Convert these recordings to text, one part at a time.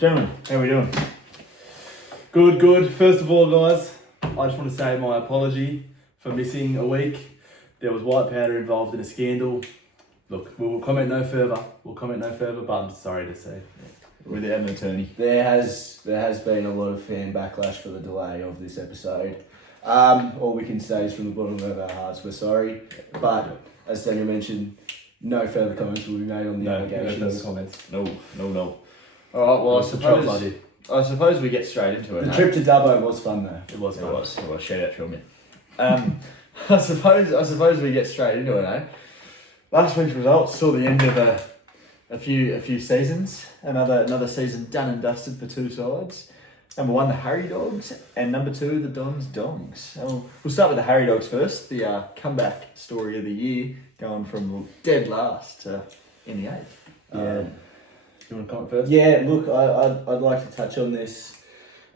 Gentlemen, how we doing? Good. First of all, guys, I just want to say my apology for missing a week. There was white powder involved in a scandal. Look, we'll comment no further. But I'm sorry to say. Without an attorney. There has been a lot of fan backlash for the delay of this episode. All we can say is from the bottom of our hearts, we're sorry. But as Daniel mentioned, no further comments will be made on the allegations. No further comments. No. All right, well, I suppose we get straight into it. The trip to Dubbo was fun though. It was. Well, shout out to him. I suppose we get straight into it, eh? Last week's results saw the end of a few seasons. Another season done and dusted for two sides. Number one, the Harry Dogs, and number two, the Dons Dongs. So we'll start with the Harry Dogs first. The comeback story of the year, going from dead last to in the eighth. Yeah. You want to comment first? Yeah, look, I'd like to touch on this.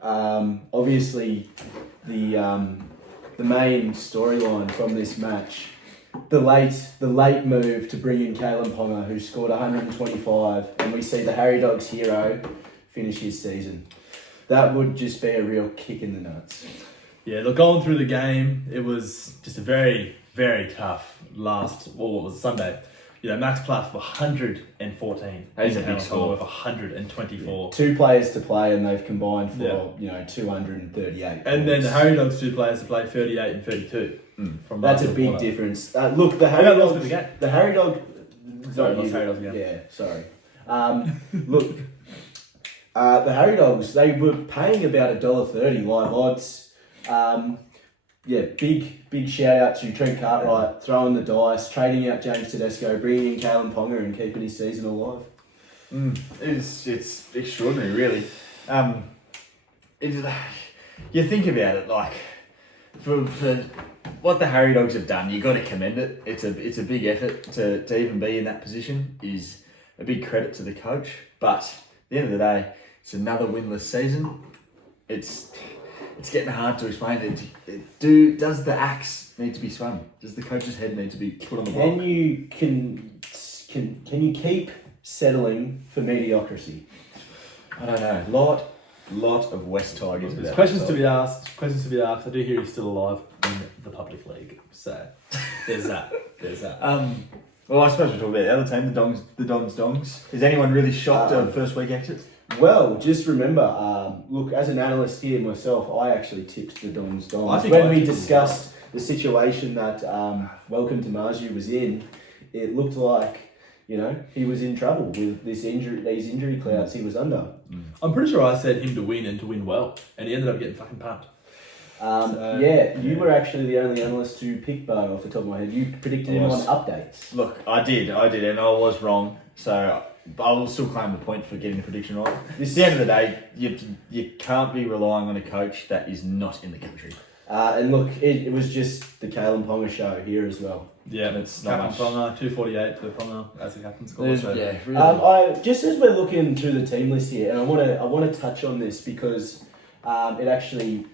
Obviously, the main storyline from this match, the late move to bring in Kalen Ponga, who scored 125, and we see the Harry Dogs hero finish his season. That would just be a real kick in the nuts. Yeah, look, going through the game, it was just a very, very tough Sunday. You know, Max Platt for 114. That is a big score. With 124. Two players to play, and they've combined for 238. And then the Harry Dogs two players to play 38 and 32. That's a big difference. Look, the Harry Dogs. The Harry Dog. Sorry, not Harry Dogs again. Yeah, sorry. Look, the Harry Dogs, they were paying about $1.30 live odds. Big shout out to Trent Cartwright throwing the dice, trading out James Tedesco, bringing in Kalen Ponga and keeping his season alive. It's extraordinary, really. You think about it, like for what the Harry Dogs have done, you got to commend it. It's a big effort to even be in that position. Is a big credit to the coach. But at the end of the day, it's another winless season. It's getting hard to explain. Does the axe need to be swung? Does the coach's head need to be put on the block? Can you keep settling for mediocrity? I don't know. Lot of West Tigers. There's questions to be asked. I do hear he's still alive in the public league. So there's that. Well, I suppose we'll talk about the other team, the Dons Dongs. Is anyone really shocked at first week exits? Well, just remember, look, as an analyst here myself, I actually tipped the Dons Dongs. I think when I we did as discussed the situation that Welcome to Marju was in, it looked like, he was in trouble with these injury clouds he was under. I'm pretty sure I said him to win and to win well, and he ended up getting fucking pumped. You were actually the only analyst to pick Bo off the top of my head. You predicted him on updates. Look, I did, and I was wrong. So I will still claim the point for getting the prediction right. At the end of the day, you can't be relying on a coach that is not in the country. And look, it was just the Kalen Ponga show here as well. Yeah, it's not Captain much. Ponga, 248 for Ponga as the captain score. So. Yeah, really. Just as we're looking through the team list here, and I want to touch on this because it actually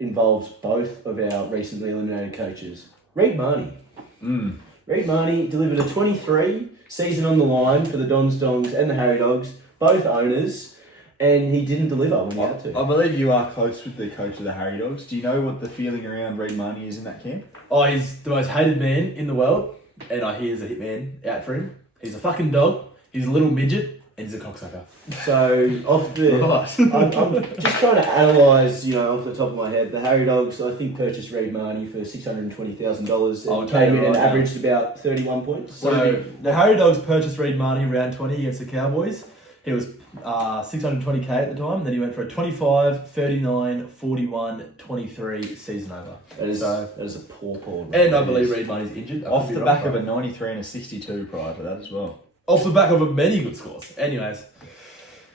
involves both of our recently eliminated coaches. Reid Marnie. Reid Marnie delivered a 23 season on the line for the Dons Dongs and the Harry Dogs, both owners, and he didn't deliver when he had to. I believe you are close with the coach of the Harry Dogs. Do you know what the feeling around Reid Marnie is in that camp? Oh, he's the most hated man in the world, and I hear there's a hitman out for him. He's a fucking dog, he's a little midget, and he's a cocksucker. So, I'm just trying to analyse, off the top of my head, the Harry Dogs, I think, purchased Reid Marnie for $620,000 and came in and averaged about 31 points. So, the Harry Dogs purchased Reid Marnie round 20 against the Cowboys. He was 620k at the time, then he went for a 25, 39, 41, 23 season over. That is a poor. And I believe Reid Marnie's injured. Off the back of a 93 and a 62 prior to that as well. Off the back of many good scores. Anyways,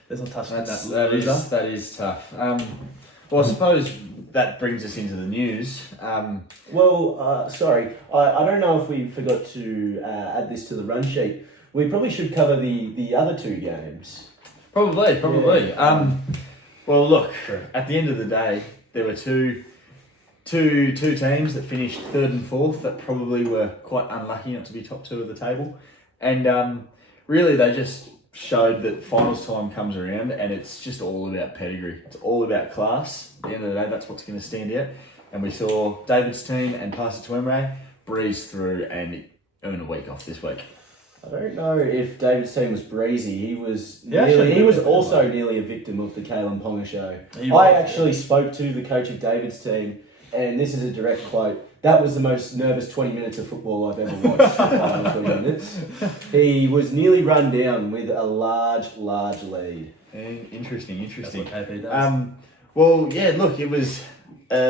let's not touch on that. That is tough. Well, I suppose that brings us into the news. Sorry, I don't know if we forgot to add this to the run sheet. We probably should cover the other two games. Probably. Yeah. Well, look, at the end of the day, there were two teams that finished third and fourth that probably were quite unlucky not to be top two of the table. And really, they just showed that finals time comes around and it's just all about pedigree. It's all about class. At the end of the day, that's what's going to stand out. And we saw David's team and Pastor Twemre breeze through and earn a week off this week. I don't know if David's team was breezy. He was actually he was did. also nearly a victim of the Kalen Ponga show. He I was, actually spoke to the coach of David's team, and this is a direct quote. That was the most nervous 20 minutes of football I've ever watched. The final 20 minutes. He was nearly run down with a large lead. Interesting. That's what KP does. Well, yeah. Look, it was Not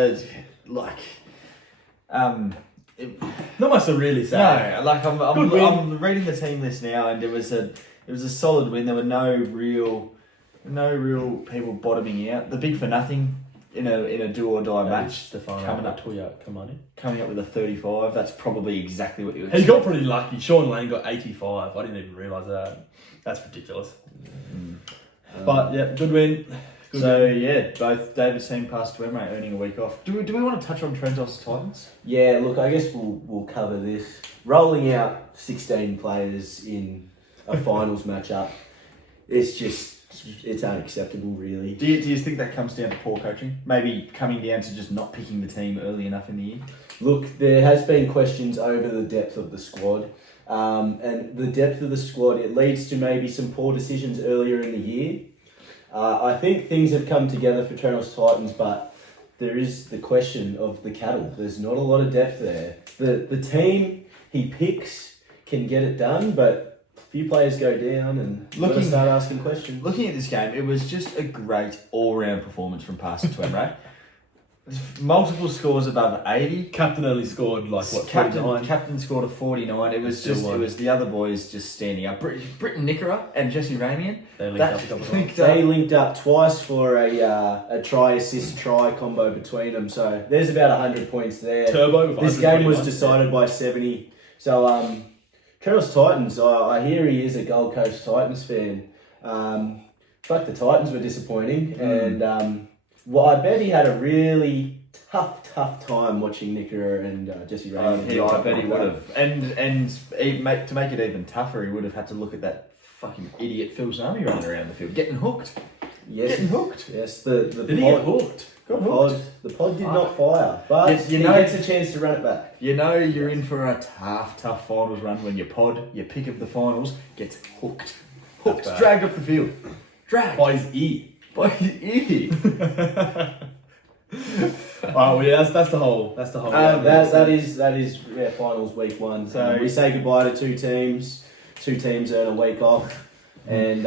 much to really say. no. Like Good win. I'm reading the team list now, and it was a solid win. There were no real people bottoming out. The big for nothing in a do or die match. Stefano coming up. Tuya, come on in. Coming up with a 35. That's probably exactly what you. He got pretty lucky. Sean Lane got 85. I didn't even realise that. That's ridiculous. But yeah, good win. Good So win. yeah, both David's team passed to Emre earning a week off. Do we want to touch on Trendos Titans? Yeah, look, I guess we'll cover this. Rolling out 16 players in a finals matchup, it's unacceptable, really. Do you think that comes down to poor coaching? Maybe coming down to just not picking the team early enough in the year? Look, there has been questions over the depth of the squad. And the depth of the squad, it leads to maybe some poor decisions earlier in the year. I think things have come together for Trenos Titans, but there is the question of the cattle. There's not a lot of depth there. The team he picks can get it done, but a few players go down and gotta start asking questions. Looking at this game, it was just a great all-round performance from Pastor Twemre. Multiple scores above 80. Captain only scored like what, 49? Captain scored a 49. It was Still just won. it was the other boys just standing up. Britton Nickera and Jesse Ramian. They linked That up a couple of linked times. They linked up twice for a try-assist-try combo between them, so there's about 100 points there. Turbo with This game was 121. decided by 70. So, Trenos Titans, I hear he is a Gold Coast Titans fan. Fuck, the Titans were disappointing, and I bet he had a really tough time watching Nickera and Jesse Ramian. I bet he would have. And to make it even tougher, he would have had to look at that fucking idiot Phil Zami running around the field, getting hooked. Yes, Getting hooked. Yes, the Did he get hooked? Got hooked. the pod did not fire, but You he know- gets a chance to run it back. You know you're in for a tough finals run when your pick of the finals, gets hooked. Hooked, bad. dragged off the field. Dragged. By his ear. By his ear. Well, yeah, that's the whole. That's the whole. That is finals week one. So So- we say goodbye to two teams. Two teams earn a week off, and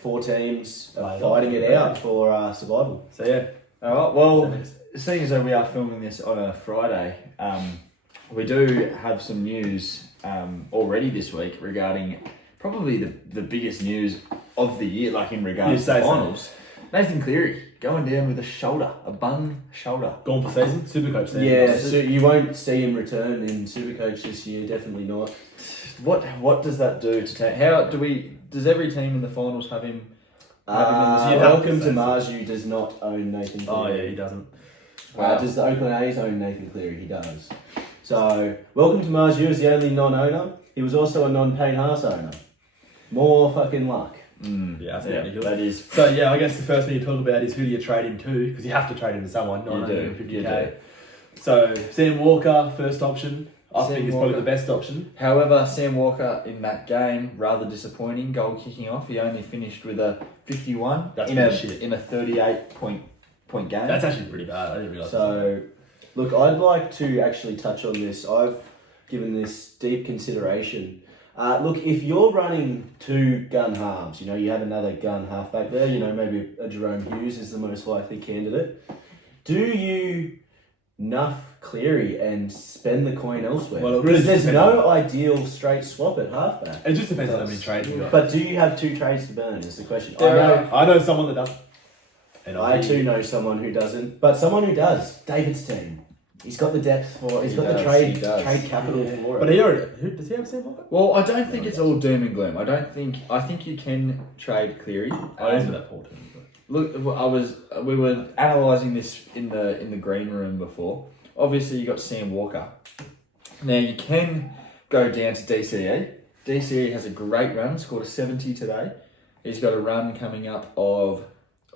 4 teams are fighting it out for survival. So yeah. Alright, well, seeing as though we are filming this on a Friday, we do have some news already this week regarding probably the biggest news of the year, like in regards You to say so. finals. Nathan Cleary going down with a bung shoulder. Gone for season. Supercoach season. Yeah, so you won't see him return in Supercoach this year. Definitely not. What does that do to team? How does every team in the finals have him? You'd have Welcome to to say so. Marju does not own Nathan Oh Cleary. yeah, he doesn't. Does the Oakland A's own Nathan Cleary? He does. So, Welcome to Marju is the only non-owner. He was also a non-Payne Haas owner. More fucking luck. Yeah, that's ridiculous. that is. So yeah, I guess the first thing you talk about is who do you trade him to? Because you have to trade him to someone. You do, 950k. you do. So Sam Walker, first option. I Sam think is probably Walker. the best option. However, Sam Walker in that game, rather disappointing. Goal kicking off, he only finished with a 51 That's in pretty shit. a 38 point game. That's actually pretty bad. I didn't realise. So, look, I'd like to actually touch on this. I've given this deep consideration. Look, if you're running 2 gun halves, you have another gun half back there, maybe a Jerome Hughes is the most likely candidate. Do you nuff Cleary and spend the coin elsewhere? Well, it really because there's depends no ideal straight swap at halfback. It just depends on how many trades you got. But do you have 2 trades to burn is the question. I know someone that does. And I too know someone who doesn't, but someone who does. David's team. He's got the depth for it. He's He got does, the he does. trade capital for it. But he already. Does he have Sam Walker? Well, I don't think it's all doom and gloom. I think you can trade Cleary. I isn't that poor team. Look, we were analysing this in the green room before. Obviously, you got Sam Walker. Now you can go down to DCE. DCE has a great run, scored a 70 today. He's got a run coming up of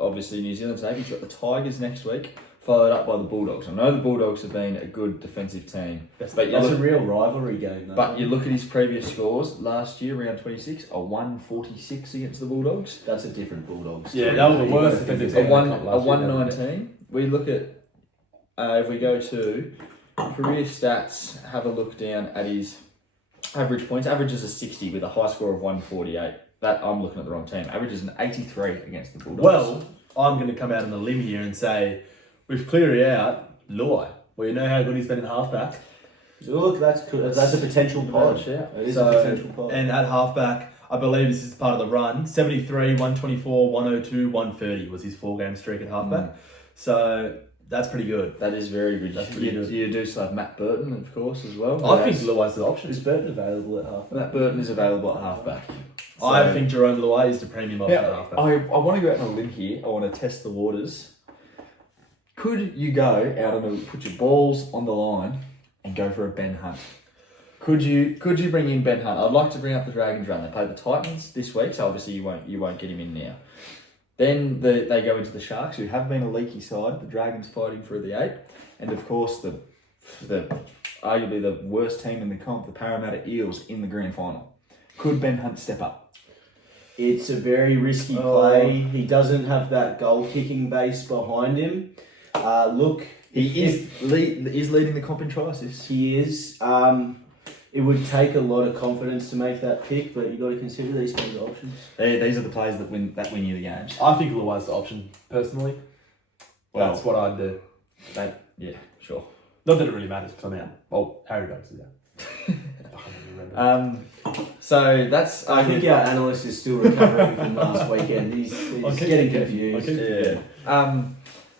obviously New Zealand's Navy. He's got the Tigers next week, followed up by the Bulldogs. I know the Bulldogs have been a good defensive team, That's but a real rivalry game, though. But you look at his previous scores last year, round 26, a 146 against the Bulldogs, That's a different Bulldogs. Yeah, that was the worst defensive a team. one last a year, 119. We look at if we go to career stats, have a look down at his average points. Averages a 60 with a high score of 148. That I'm looking at the wrong team. Averages an 83 against the Bulldogs. Well, I'm going to come out on a limb here and say we've cleared out Luai. Well, you know how good he's been in halfback. Look, that's a potential pod. Yeah. It is So, a potential pod. and at halfback, I believe this is part of the run. 73, 124, 102, 130 was his 4-game streak at halfback. So that's pretty good. That is very good. That's pretty good. You do still have Matt Burton, of course, as well. I think Luai's the option. Is Burton available at half? Matt Burton is available at halfback. I think Jerome Luai is the premium option at Yeah, halfback. I want to go out on a limb here. I want to test the waters. Could you go out and put your balls on the line and go for a Ben Hunt? Could you bring in Ben Hunt? I'd like to bring up the Dragons run. They play the Titans this week, so obviously you won't get him in now. Then they go into the Sharks, who have been a leaky side. The Dragons fighting for the 8, and of course the arguably the worst team in the comp, the Parramatta Eels, in the grand final. Could Ben Hunt step up? It's a very risky play. He doesn't have that goal-kicking base behind him. Look, He is leading the comp in try assists. he is. It would take a lot of confidence to make that pick, but you've got to consider these kinds of options. These are the players that win you the games. I think Luai's the option, personally. Well, That's what I'd do. Yeah, sure. Not that it really matters because I'm out. Well, Harry Banks is out. So that's I think our analyst is still recovering from last weekend. He's getting confused. Yeah.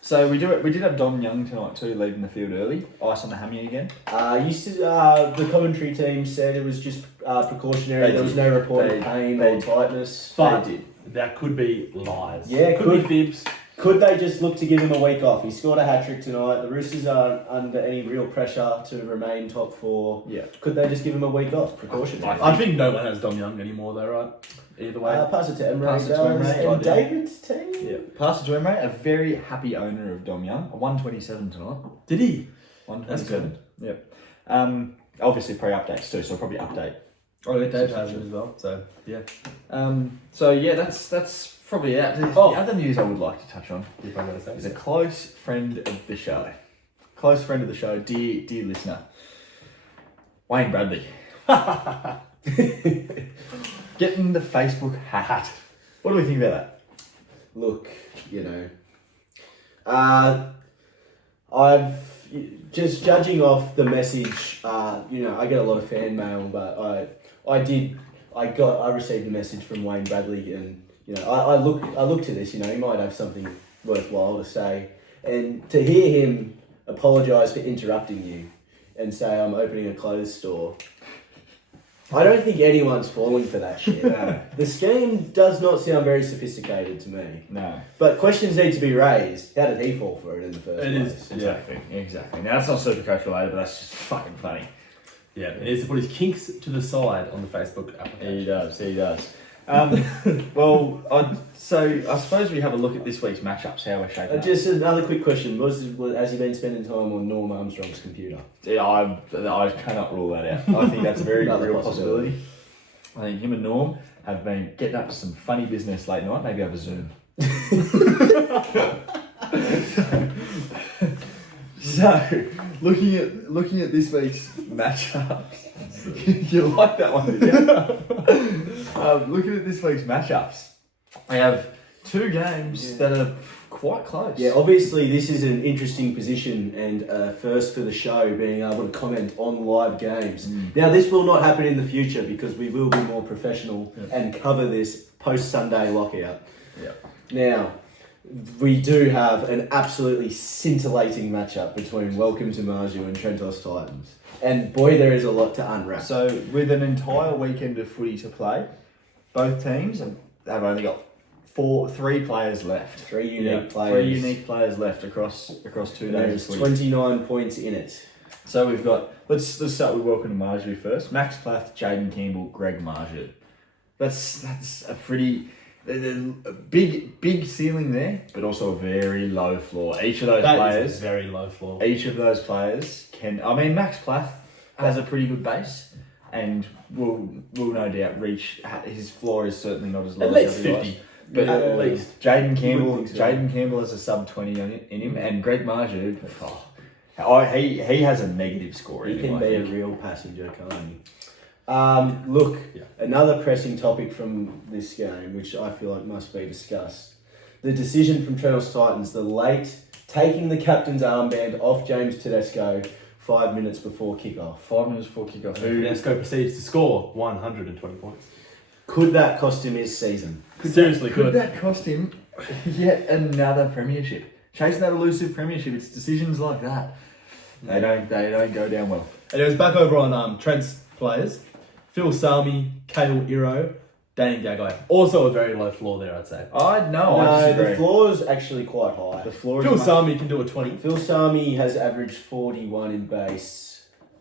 So we did have Dom Young tonight too, leaving the field early. Ice on the hammy again. The commentary team said it was just precautionary. There was no reported pain or tightness. But They did. that could be lies. Yeah, could be fibs. Could they just look to give him a week off? He scored a hat-trick tonight. The Roosters aren't under any real pressure to remain top 4. Yeah. Could they just give him a week off? Precautionary. I think no one has Dom Young anymore, though, right? Either way. Pass it to Emre Pass it to Bell Emre. and David's team. Yeah. Pass it to Emre, a very happy owner of Dom Young. A 127 tonight. Did he? 127. Yep. Obviously pre-updates too, so I'll probably update. Oh, yeah, Dave has him as well. So yeah. So yeah, that's probably it. The other news I would like to touch on If I'm gonna say is a close friend of the show. Close friend of the show, dear listener. Wayne Bradley. Getting the Facebook hat. What do we think about that? Look, I've just judging off the message. I get a lot of fan mail, but I received a message from Wayne Bradley, and I look to this. He might have something worthwhile to say, and to hear him apologise for interrupting you and say I'm opening a clothes store. I don't think anyone's falling for that shit. No. The scheme does not sound very sophisticated to me. No. But questions need to be raised. How did he fall for it in the first place? Exactly. Now, that's not Supercoach related, but that's just fucking funny. Yeah, he needs to put his kinks to the side on the Facebook application. He does. Well, I suppose we have a look at this week's matchups, how we're shaping up. Just another quick question. Has he been spending time on Norm Armstrong's computer? Yeah, I cannot rule that out. I think that's a very real possibility. I think him and Norm have been getting up to some funny business late night, maybe over Zoom. So, looking at this week's matchups, you like that one, didn't you? Looking at this week's matchups, I have two games that are quite close. Yeah, obviously this is an interesting position and first for the show, being able to comment on live games. Now, this will not happen in the future because we will be more professional and cover this post-Sunday lockout. Yeah. Now, we do have an absolutely scintillating matchup between Welcome to Marju and Trentos Titans. And boy, there is a lot to unwrap. So, with an entire weekend of footy to play, both teams have only got three players left. Three unique players. Three unique players left across 2 days. There's 29 points in it. So we've got, let's start with Welcome to Marju first. Max Plath, Jaden Campbell, Greg Marju. That's a pretty a big ceiling there, but also a very low floor. Each of those players, is a very low floor. each of those players can. I mean, Max Plath has a pretty good base, and will no doubt reach. His floor is certainly not as low At least as everybody 50. but Yeah. At least. Jaden Campbell, think so. Jaden Campbell has a sub 20 in him, and Greg Marju, he has a negative score. He in can him, I be a think. real passenger, can't he? Look, Yeah. another pressing topic from this game, which I feel like must be discussed. The decision from Trenos Titans, the late taking the captain's armband off James Tedesco 5 minutes before kickoff. 5 minutes before kickoff. Tedesco proceeds to score 120 points. Could that cost him his season? Seriously, Could could. that cost him yet another premiership? Chasing that elusive premiership, it's decisions like that. They don't go down well. Anyways, back over on Trent's players. Phil Sami, Cale Iro, Dane Gagai. Also a very low floor there, I'd say. I No, disagree. the floor's actually quite high. The floor Phil is Sami can do a 20. Phil Sami has averaged 41 in base.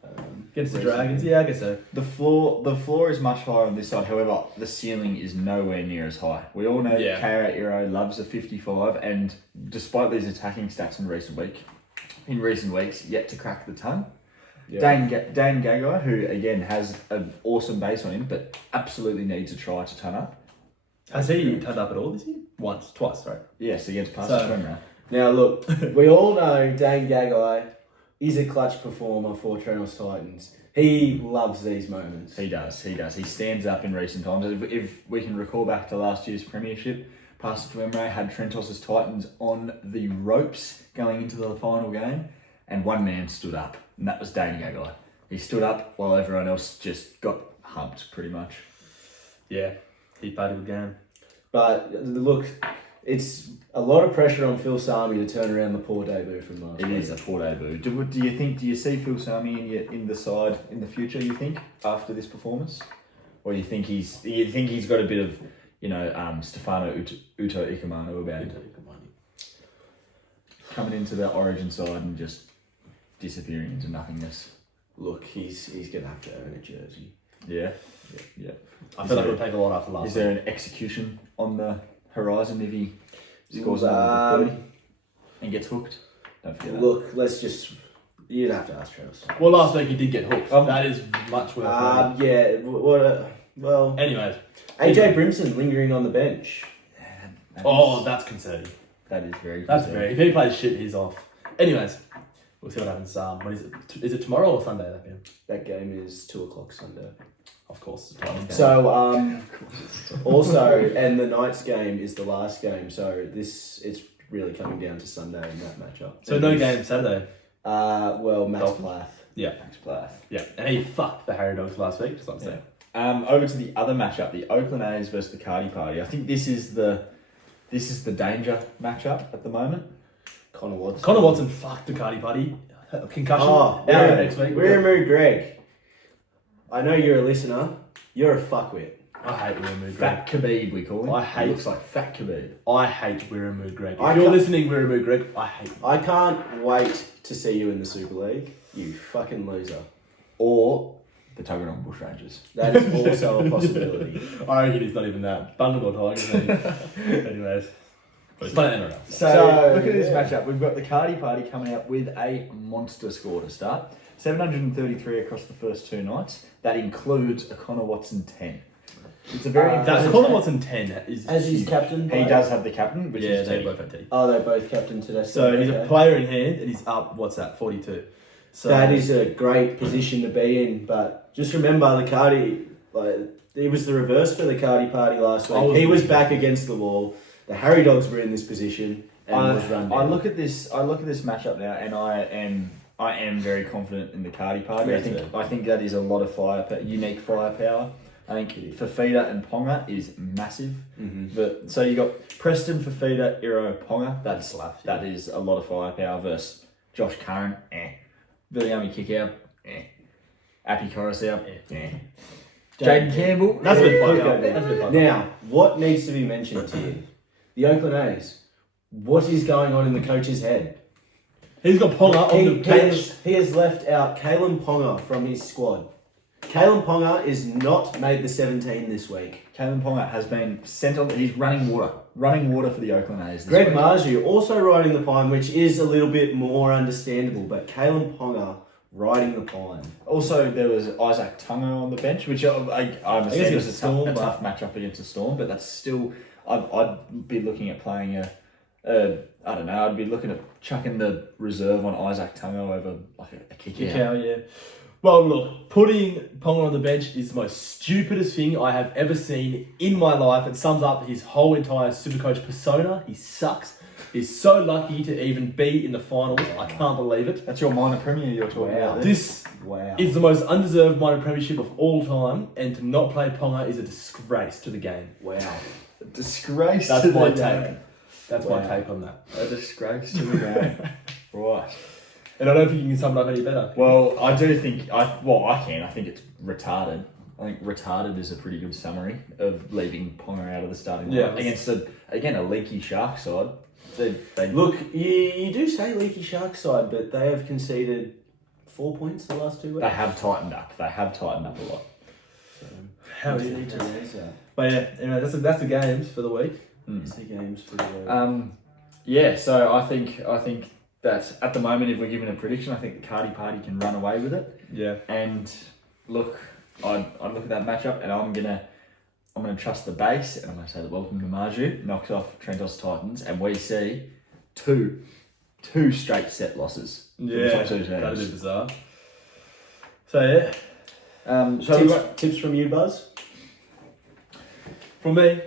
Against the recently. Dragons, yeah, I guess so. the floor is much higher on this side. However, the ceiling is nowhere near as high. We all know Yeah. Kara Iro loves a 55, and despite these attacking stats in recent weeks, yet to crack the ton. Yeah. Dane Gagai, who again has an awesome base on him, but absolutely needs a try to ton up. Has he turned up at all this year? Twice, right? Yes, against Pastor So- Swimmer. Now look, we all know Dane Gagai is a clutch performer for Trenos Titans. He loves these moments. He does. He stands up in recent times. If we can recall back to last year's premiership, Pastor Twemray had Trentos' Titans on the ropes going into the final game, and one man stood up, and that was Dane Gagai. He stood up while everyone else just got humped, pretty much. Yeah, he played a good game. But look, it's a lot of pressure on Phil Sami to turn around the poor debut from last It week. is a poor debut. Do you see Phil Sami in the side in the future? You think after this performance, or you think he's got a bit of Stefano Uto Ikamano about him coming into the Origin side and just disappearing into nothingness? Look, he's gonna have to earn a jersey. Yeah. I Is feel like there- it'll take a lot after last Is there an execution on the horizon if he scores another 30 and gets hooked? Don't forget that. Look, you'd have to ask Trenos. week. Well, last week he did get hooked. Um, That is much worth noting. Yeah. Well, Anyways. AJ Brimson lingering on the bench. Oh, that's concerning. that is very. That's concerning. very. If he plays shit, he's off. Anyways, we'll see what happens. When is it? Is it tomorrow or Sunday? That game? That game is 2:00 Sunday. Of course, it's Titans game. So also, and the Knights game is the last game. So it's really coming down to Sunday in that matchup. So no game Saturday. Max Dolphins. Plath. Yeah, Max Plath. yeah. And he fucked the Harry Dogs last week. Just like saying. Over to the other matchup, the Oakland A's versus the Cardi Party. I think this is the danger matchup at the moment. Connor Watson. Connor Watson fucked the Cardi Party. Concussion. Oh, out next week. Wiramu Greg. I know you're a listener. You're a fuckwit. I hate Wiramu Greg. Fat Khabib, we call him. I hate- He looks like Fat Khabib. I hate Wiramu Greg. If I you're can't- listening, Wiramu Greg, I hate you. I can't wait to see you in the Super League. You fucking loser. Or the Tuggeranong Bushrangers. That is also a possibility. I reckon he's not even that. Bundle or Tigers, maybe. Anyways. But it's playing NRL. So look at this yeah. matchup. We've got the Cardi Party coming out with a monster score to start. 733 across the first two nights. That includes a Connor Watson 10. It's a very That's impressive. Connor Watson 10 is As his huge. captain. He does have the captain, which Yeah, is they Teddy. both have Teddy. Oh, they both captain today. So he's a player in hand and he's up, what's that, 42. So That is a great position to be in, but just remember the Cardi, it was the reverse for the Cardi Party last week. He was back against the wall. The Harry Dogs were in this position and was run down. I look at this matchup now, and I am very confident in the Cardi Party. Me I think that is a lot of unique firepower. I think Fafita and Ponga is massive. Mhm. So you got Preston, Fafita, Iro, Ponga. That's slapped. That is a lot of firepower versus Josh Curran. Viliami Kickout. Appy Coruscant. Jaden Campbell. That's a bit Keep funny. going That's a bit down. funny. Now, what needs to be mentioned here? The Oakland A's. What is going on in the coach's head? He's got Ponga on the bench. He has left out Kalen Ponga from his squad. Kalen Ponga is not made the 17 this week. Kalen Ponga has been sent on. He's running water for the Oakland A's. This Greg week. Marju also riding the pine, which is a little bit more understandable, but Kalen Ponga riding the pine. Also, there was Isaac Tungo on the bench, which I understand guess was it's a tough matchup against the Storm, but that's still. I'd be looking at playing I don't know. I'd be looking at chucking the reserve on Isaac Tungo over like a kick out. Yeah. Well, look, putting Ponga on the bench is the most stupidest thing I have ever seen in my life. It sums up his whole entire Supercoach persona. He sucks. He's so lucky to even be in the finals. I can't believe it. That's your minor premier you're talking about. There. This is the most undeserved minor premiership of all time, and to not play Ponga is a disgrace to the game. Wow. A disgrace. That's to my the take. game. That's my take on that. A disgrace to the game. Right. And I don't think you can sum it up any better. Well, I do think I can. I think it's retarded. I think retarded is a pretty good summary of leaving Ponga out of the starting lineup against a leaky Shark side. They Look, you do say leaky Shark side, but they have conceded 4 points the last 2 weeks. They have tightened up. They have tightened up a lot. So, How we is do it? need to raise that. But yeah, anyway, that's the games for the week. It's the games for the week. Yeah. So I think that at the moment, if we're given a prediction, I think the Cardi Party can run away with it. Yeah. And look, I'd look at that matchup, and I'm gonna trust the base, and I'm gonna say that Welcome to Marju knocks off Trentos Titans, and we see two straight set losses. from the top two teams. That'd be bizarre. So yeah, Tips from you, Buzz? from me,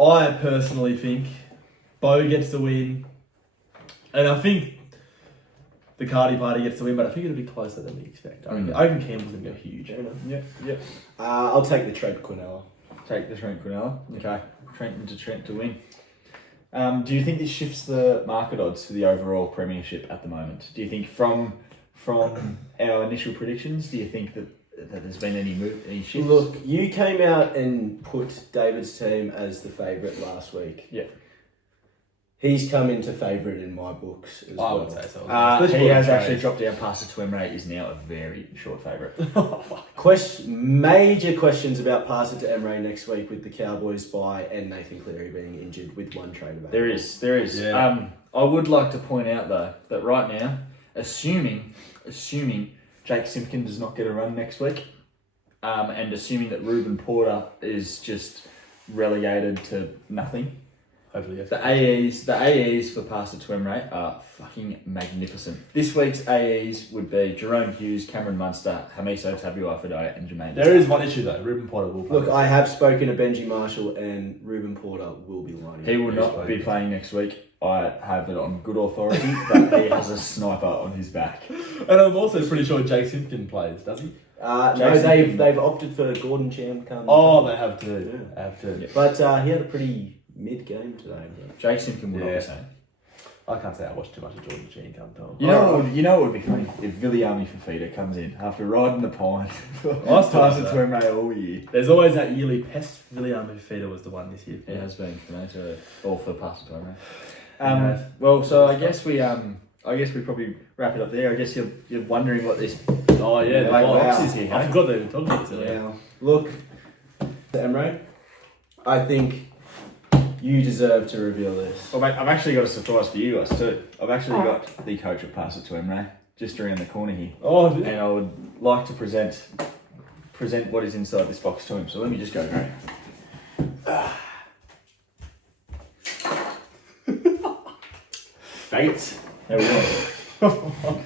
I personally think Bo gets the win, and I think the Cardi Party gets the win, but I think it'll be closer than we expect. I reckon Campbell's gonna go huge. Yeah. I'll take the Trent Quinella. Take the Trent Quinella. Okay. Trent to win. Do you think this shifts the market odds for the overall premiership at the moment? Do you think from our initial predictions, do you think that there's been any shifts? Look, you came out and put David's team as the favourite last week. Yeah. He's come into favourite in my books as I well. would say so. He has actually dropped down past the Twemray, is now a very short favourite. Major questions about Parser to Emre next week with the Cowboys bye and Nathan Cleary being injured with one trade available. There is. Yeah. I would like to point out though that right now, assuming Jake Simpkin does not get a run next week, and assuming that Ruben Porter is just relegated to nothing. Hopefully, yes. The AEs for Pastor Twemray are fucking magnificent. This week's AEs would be Jerome Hughes, Cameron Munster, Hamiso Tabuai-Fidaya, and Jermaine. There is one issue though. Ruben Porter will play. Look, I have spoken to Benji Marshall and Ruben Porter will be lining. He will not be playing next week. I have it on good authority that he has a sniper on his back. And I'm also pretty sure Jake Simpkin plays, does he? No, Jason they've opted for Gordon Cham come. Oh, they have to. Yeah. They have to. Yeah. But he had a pretty mid game today. Jake Simpkin will not Yeah. be saying. I can't say I watched too much of Jordan Chan come time. You know what would be funny if Viliami Fafita comes in after riding the pine. I still Pastor like that. Twemray all year. There's always that yearly pest. William Fafita was the one this year. It has been for me, so all for Pastor Twemray. Nice. Well, so I guess we probably wrap it up there. I guess you're wondering what this Oh yeah, the black box. box is here. I Hey? forgot they even talked about it. Yeah. Look, Emre, I think you deserve to reveal this. Well, mate, I've actually got a surprise for you guys too. I've actually got the coach of Pastor Twemray just around the corner here, Oh, and I would like to present what is inside this box to him. So let me just go grab. Fates. There we go.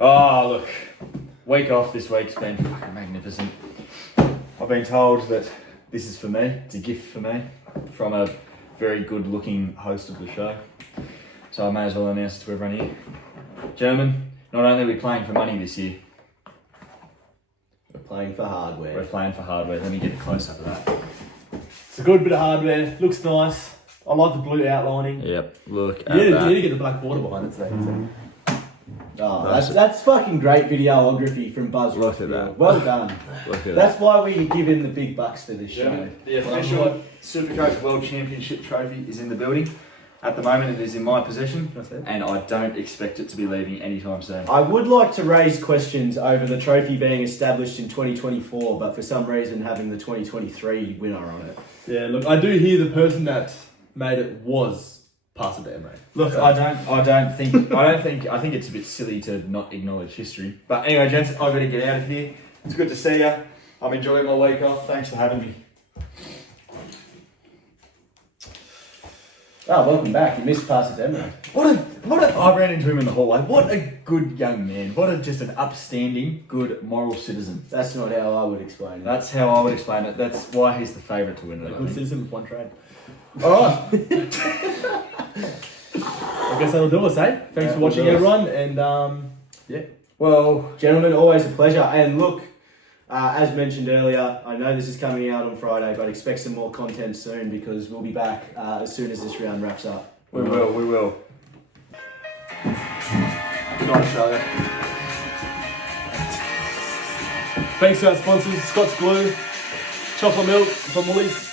Oh, look. Week off this week's been fucking magnificent. I've been told that this is for me. It's a gift for me from a very good-looking host of the show. So I may as well announce it to everyone here. Gentlemen, not only are we playing for money this year, We're playing for hardware. we're playing for hardware. Let me get a close-up of that. it's a good bit of hardware. Looks nice. I like the blue outlining. Yep, look You need to get the black border behind it today. Oh, that's fucking great videography from Buzz. Look at Rothfield. that. Well done. Look at That's why we give him the big bucks for this show. The official Supercoach World Championship trophy is in the building. At the moment, it is in my possession, That's it. and I don't expect it to be leaving anytime soon. I would like to raise questions over the trophy being established in 2024, but for some reason having the 2023 winner on it. Yeah, look, I do hear the person that made it was Pastor Emre. Look, I think it's a bit silly to not acknowledge history. But anyway, gents, I've got to get out of here. It's good to see you. I'm enjoying my week off. Thanks for having me. Oh, welcome back. You missed Pastor Demro. I ran into him in the hallway. What a good young man. Just an upstanding, good, moral citizen. That's not how I would explain it. That's how I would explain it. That's why he's the favourite to win it. A I good think. citizen with one trade. Alright. I guess that'll do us, eh? Thanks for watching, everyone, and yeah. Well, gentlemen, always a pleasure. And look, as mentioned earlier, I know this is coming out on Friday, but expect some more content soon because we'll be back as soon as this round wraps up. We will. Good night, Australia. Thanks to our sponsors, Scott's Glue, chocolate milk from Woolies.